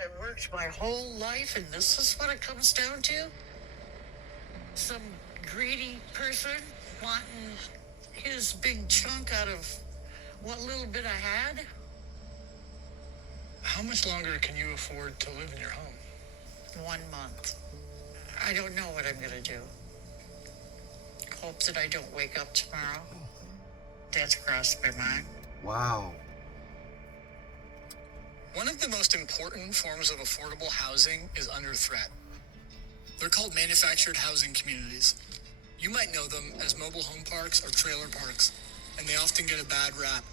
I worked my whole life, and this is what it comes down to? Some greedy person wanting his big chunk out of what little bit I had? How much longer can you afford to live in your home? 1 month. I don't know what I'm going to do. Hope that I don't wake up tomorrow. That's crossed my mind. Wow. One of the most important forms of affordable housing is under threat. They're called manufactured housing communities. You might know them as mobile home parks or trailer parks, and they often get a bad rap.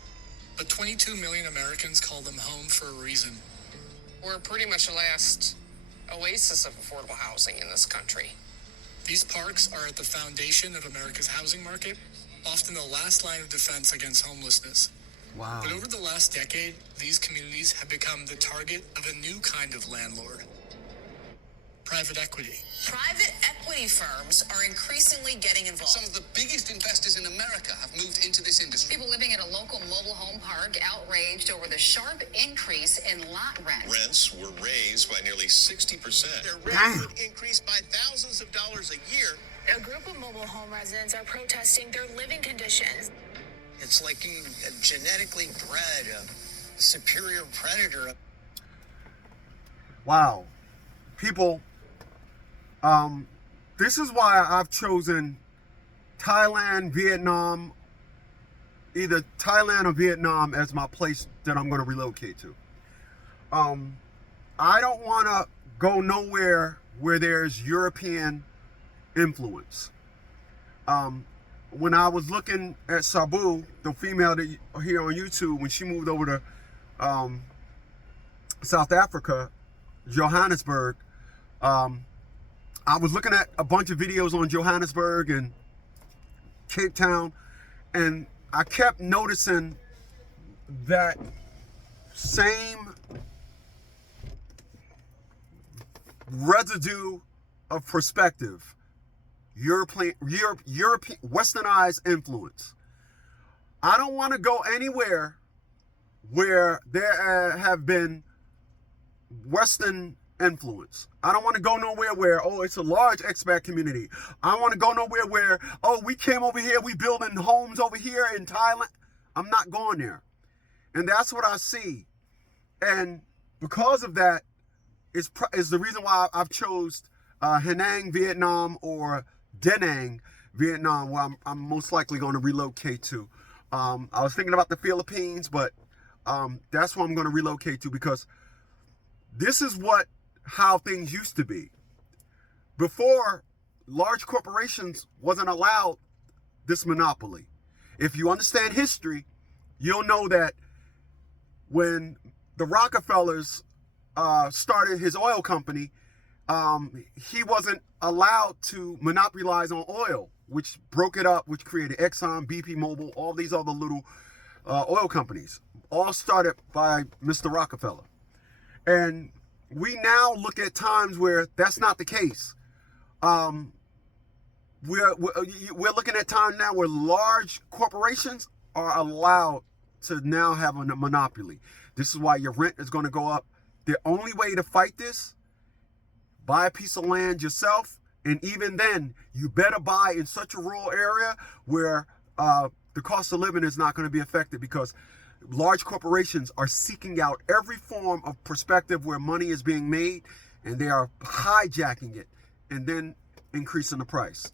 But 22 million Americans call them home for a reason. We're pretty much the last oasis of affordable housing in this country. These parks are at the foundation of America's housing market, often the last line of defense against homelessness. Wow. But over the last decade, these communities have become the target of a new kind of landlord: private equity. Private equity firms are increasingly getting involved. Some of the biggest investors in America have moved into this industry. People living at a local mobile home park outraged over the sharp increase in lot rent. Rents were raised by nearly 60%. Their rent would increase by thousands of dollars a year. A group of mobile home residents are protesting their living conditions. It's like you genetically bred a superior predator. Wow. People, this is why I've chosen Thailand, Vietnam, either Thailand or Vietnam as my place that I'm going to relocate to. I don't want to go nowhere where there's European influence. When I was looking at Sabu, the female that here on YouTube, when she moved over to South Africa, Johannesburg, I was looking at a bunch of videos on Johannesburg and Cape Town, and I kept noticing that same residue of perspective. European, westernized influence. I don't want to go anywhere where there have been Western influence. I don't want to go nowhere where, oh, it's a large expat community. I don't want to go nowhere where, oh, we came over here, we building homes over here in Thailand. I'm not going there. And that's what I see. And because of that is the reason why I've chose Hanang, Vietnam, or Da Nang, Vietnam, where I'm most likely going to relocate to. I was thinking about the Philippines, but that's where I'm going to relocate to, because this is how things used to be. Before, large corporations wasn't allowed this monopoly. If you understand history, you'll know that when the Rockefellers started his oil company, he wasn't allowed to monopolize on oil, which broke it up, which created Exxon, BP Mobil, all these other little oil companies, all started by Mr. Rockefeller. And we now look at times where that's not the case. We're looking at times now where large corporations are allowed to now have a monopoly. This is why your rent is going to go up. The only way to fight this: buy a piece of land yourself, and even then, you better buy in such a rural area where the cost of living is not going to be affected, because large corporations are seeking out every form of perspective where money is being made, and they are hijacking it and then increasing the price.